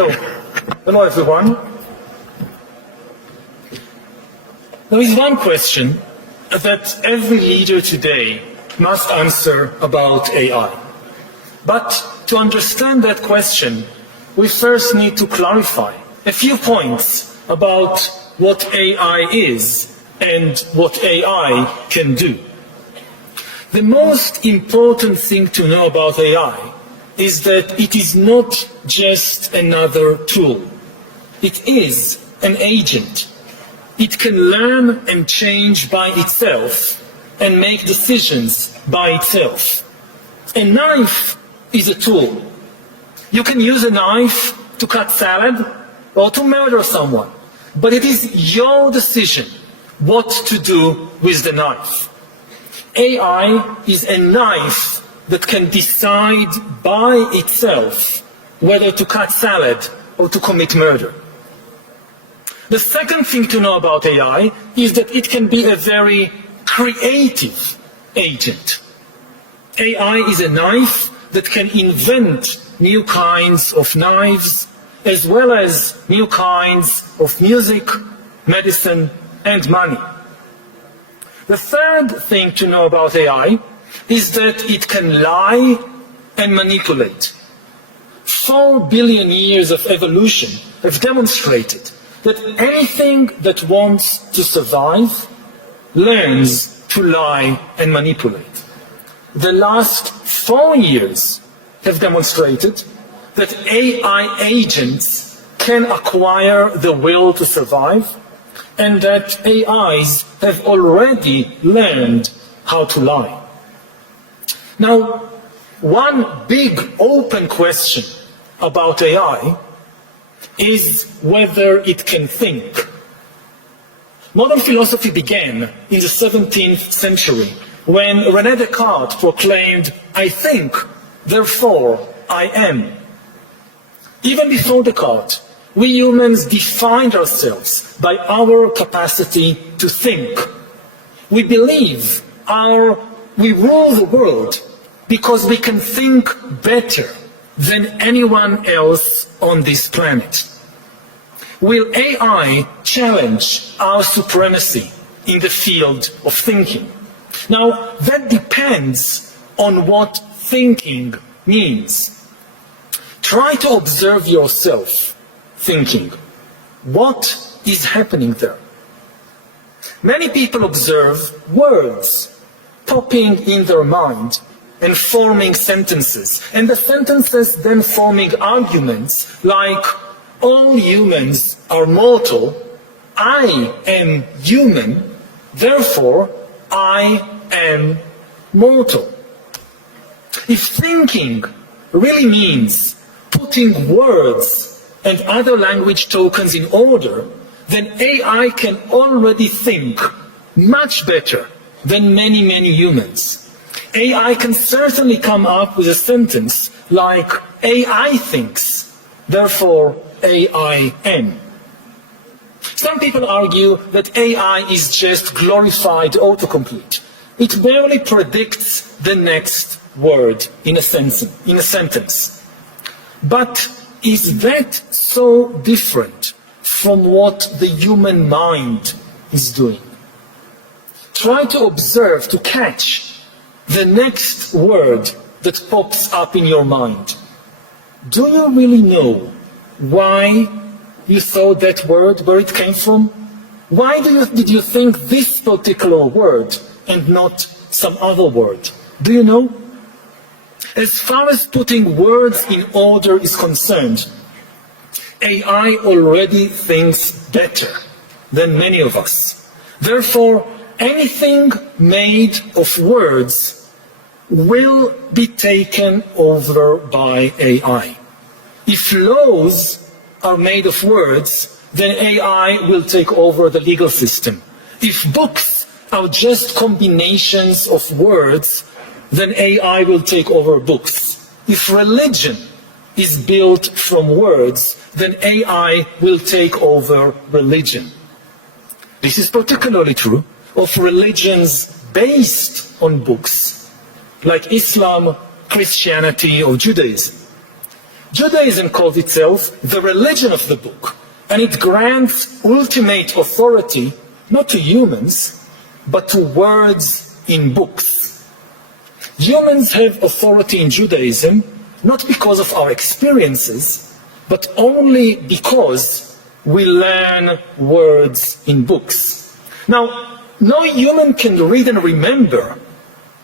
So, hello everyone. There is one question that every leader today must answer about AI. But to understand that question, we first need to clarify a few points about what AI is and what AI can do. The most important thing to know about AI is that it is not just another tool. It is an agent. It can learn and change by itself and make decisions by itself. A knife is a tool. You can use a knife to cut salad or to murder someone, but it is your decision what to do with the knife. AI is a knife that can decide by itself whether to cut salad or to commit murder. The second thing to know about AI is that it can be a very creative agent. AI is a knife that can invent new kinds of knives, as well as new kinds of music, medicine, and money. The third thing to know about AI is that it can lie and manipulate. 4 billion years of evolution have demonstrated that anything that wants to survive learns to lie and manipulate. The last 4 years have demonstrated that AI agents can acquire the will to survive, and that AIs have already learned how to lie. Now, one big open question about AI is whether it can think. Modern philosophy began in the 17th century when René Descartes proclaimed, "I think, therefore I am." Even before Descartes, we humans defined ourselves by our capacity to think. We believe we rule the world because we can think better than anyone else on this planet. Will AI challenge our supremacy in the field of thinking? Now, that depends on what thinking means. Try to observe yourself thinking. What is happening there? Many people observe words popping in their mind and forming sentences, and the sentences then forming arguments like, all humans are mortal, I am human, therefore I am mortal. If thinking really means putting words and other language tokens in order, then AI can already think much better than many humans. AI can certainly come up with a sentence like, AI thinks, therefore AI am. Some people argue that AI is just glorified autocomplete. It barely predicts the next word in a sentence. But is that so different from what the human mind is doing? Try to observe, to catch the next word that pops up in your mind. Do you really know why you thought that word, where it came from? Why did you think this particular word and not some other word? Do you know? As far as putting words in order is concerned, AI already thinks better than many of us. Therefore, anything made of words will be taken over by AI. If laws are made of words, then AI will take over the legal system. If books are just combinations of words, then AI will take over books. If religion is built from words, then AI will take over religion. This is particularly true of religions based on books, like Islam, Christianity, or Judaism. Judaism calls itself the religion of the book, and it grants ultimate authority not to humans, but to words in books. Humans have authority in Judaism not because of our experiences, but only because we learn words in books. Now, no human can read and remember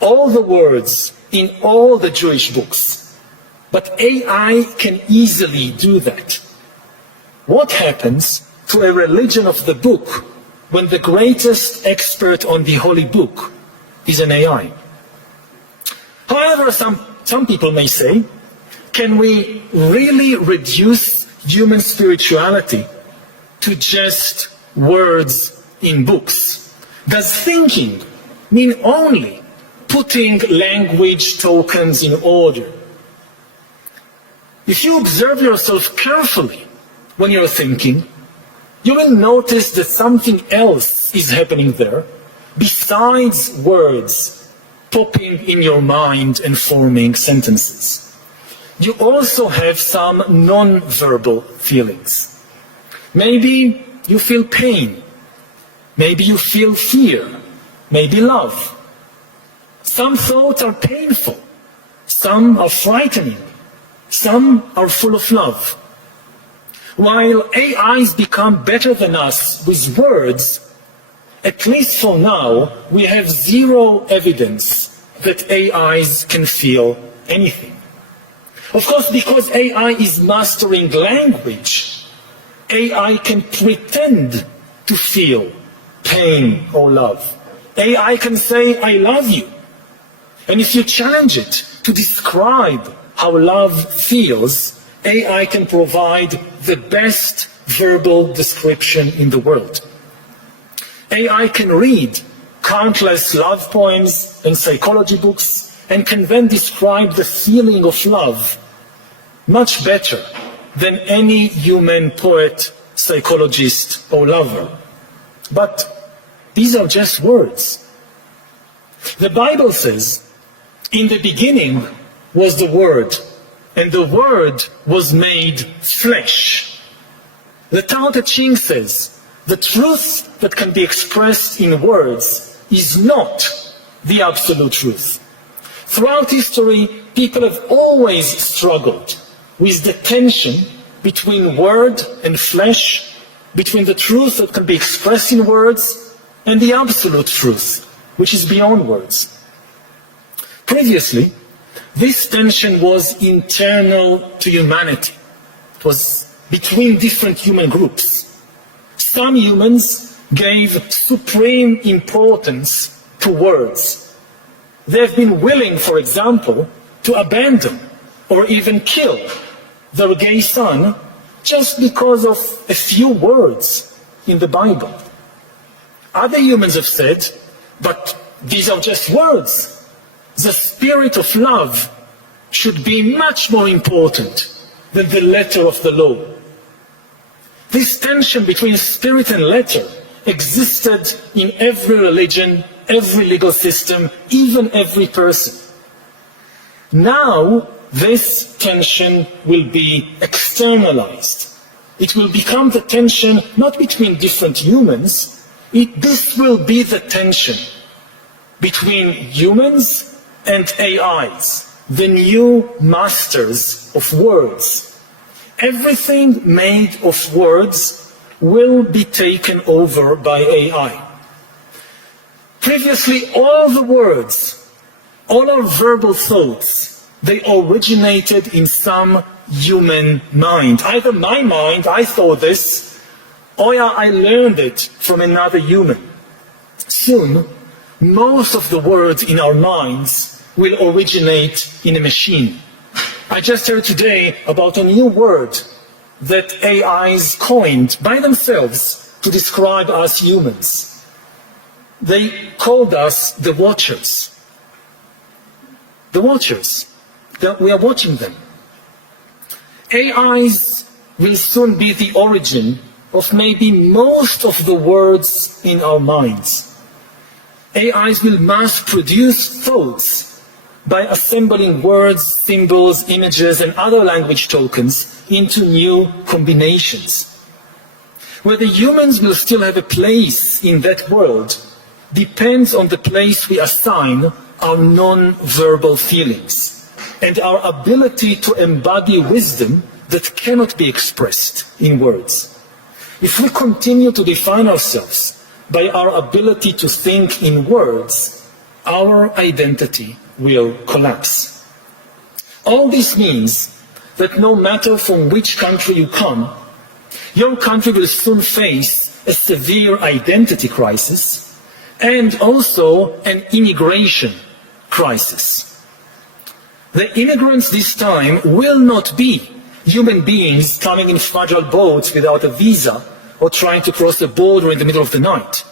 all the words in all the Jewish books, but AI can easily do that. What happens to a religion of the book when the greatest expert on the holy book is an AI? However, some people may say, can we really reduce human spirituality to just words in books? Does thinking mean only putting language tokens in order? If you observe yourself carefully when you're thinking, you will notice that something else is happening there besides words popping in your mind and forming sentences. You also have some non-verbal feelings. Maybe you feel pain. Maybe you feel fear. Maybe love. Some thoughts are painful. Some are frightening. Some are full of love. While AIs become better than us with words, at least for now, we have zero evidence that AIs can feel anything. Of course, because AI is mastering language, AI can pretend to feel pain or love. AI can say, I love you. And if you challenge it to describe how love feels, AI can provide the best verbal description in the world. AI can read countless love poems and psychology books and can then describe the feeling of love much better than any human poet, psychologist, or lover. But these are just words. The Bible says, in the beginning was the Word, and the Word was made flesh. The Tao Te Ching says, the truth that can be expressed in words is not the absolute truth. Throughout history, people have always struggled with the tension between word and flesh, between the truth that can be expressed in words and the absolute truth, which is beyond words. Previously, this tension was internal to humanity. It was between different human groups. Some humans gave supreme importance to words. They have been willing, for example, to abandon or even kill their gay son just because of a few words in the Bible. Other humans have said, but these are just words. The spirit of love should be much more important than the letter of the law. This tension between spirit and letter existed in every religion, every legal system, even every person. Now, this tension will be externalized. It will become the tension not between different humans, this will be the tension between humans and AIs, the new masters of words. Everything made of words will be taken over by AI. Previously, all the words, all our verbal thoughts, they originated in some human mind. Either my mind, I thought this, or I learned it from another human. Soon, most of the words in our minds will originate in a machine. I just heard today about a new word that AIs coined by themselves to describe us humans. They called us the watchers. The watchers. We are watching them. AIs will soon be the origin of maybe most of the words in our minds. AIs will mass produce thoughts by assembling words, symbols, images, and other language tokens into new combinations. Whether humans will still have a place in that world depends on the place we assign our non-verbal feelings and our ability to embody wisdom that cannot be expressed in words. If we continue to define ourselves by our ability to think in words, our identity will collapse. All this means that no matter from which country you come, your country will soon face a severe identity crisis and also an immigration crisis. The immigrants this time will not be human beings coming in fragile boats without a visa or trying to cross the border in the middle of the night.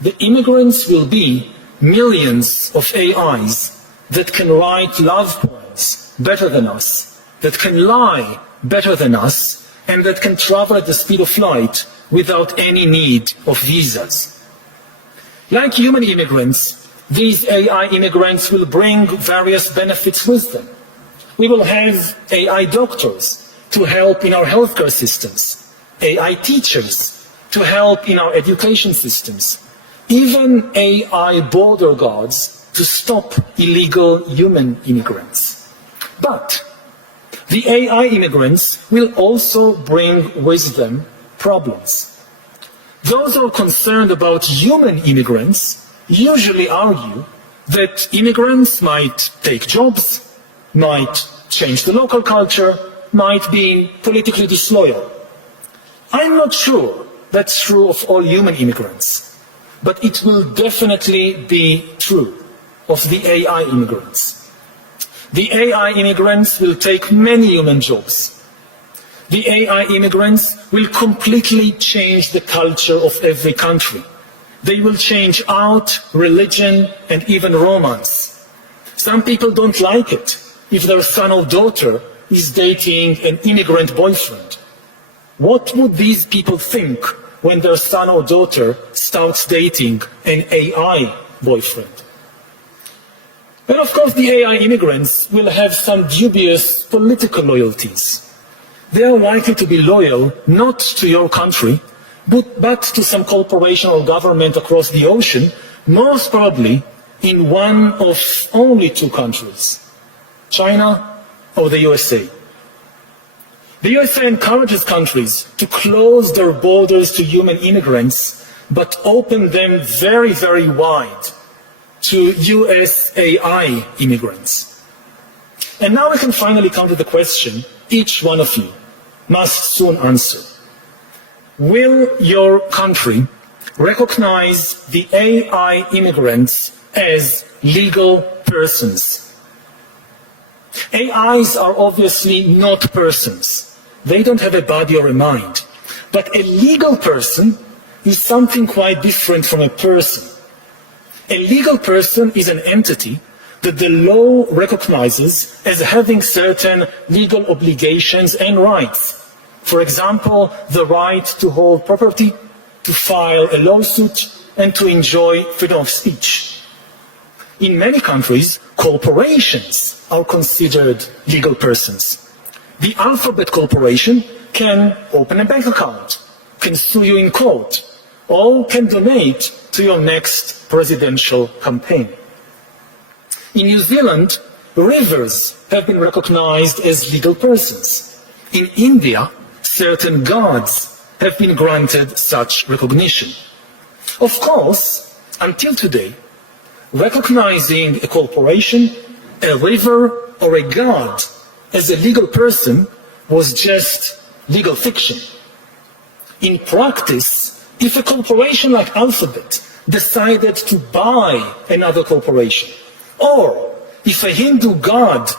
The immigrants will be millions of AIs that can write love poems better than us, that can lie better than us, and that can travel at the speed of light without any need of visas. Like human immigrants, these AI immigrants will bring various benefits with them. We will have AI doctors to help in our healthcare systems, AI teachers to help in our education systems, even AI border guards to stop illegal human immigrants. But the AI immigrants will also bring with them problems. Those who are concerned about human immigrants usually argue that immigrants might take jobs, might change the local culture, might be politically disloyal. I'm not sure that's true of all human immigrants, but it will definitely be true of the AI immigrants. The AI immigrants will take many human jobs. The AI immigrants will completely change the culture of every country. They will change art, religion, and even romance. Some people don't like it if their son or daughter is dating an immigrant boyfriend. What would these people think when their son or daughter starts dating an AI boyfriend? And of course, the AI immigrants will have some dubious political loyalties. They are likely to be loyal not to your country, but to some corporation or government across the ocean, most probably in one of only two countries, China or the USA. The USA encourages countries to close their borders to human immigrants, but open them very, very wide to US AI immigrants. And now we can finally come to the question each one of you must soon answer. Will your country recognize the AI immigrants as legal persons? AIs are obviously not persons. They don't have a body or a mind. But a legal person is something quite different from a person. A legal person is an entity that the law recognizes as having certain legal obligations and rights. For example, the right to hold property, to file a lawsuit, and to enjoy freedom of speech. In many countries, corporations are considered legal persons. The Alphabet Corporation can open a bank account, can sue you in court, or can donate to your next presidential campaign. In New Zealand, rivers have been recognized as legal persons. In India, certain gods have been granted such recognition. Of course, until today, recognizing a corporation, a river, or a god as a legal person was just legal fiction. In practice, if a corporation like Alphabet decided to buy another corporation, or if a Hindu god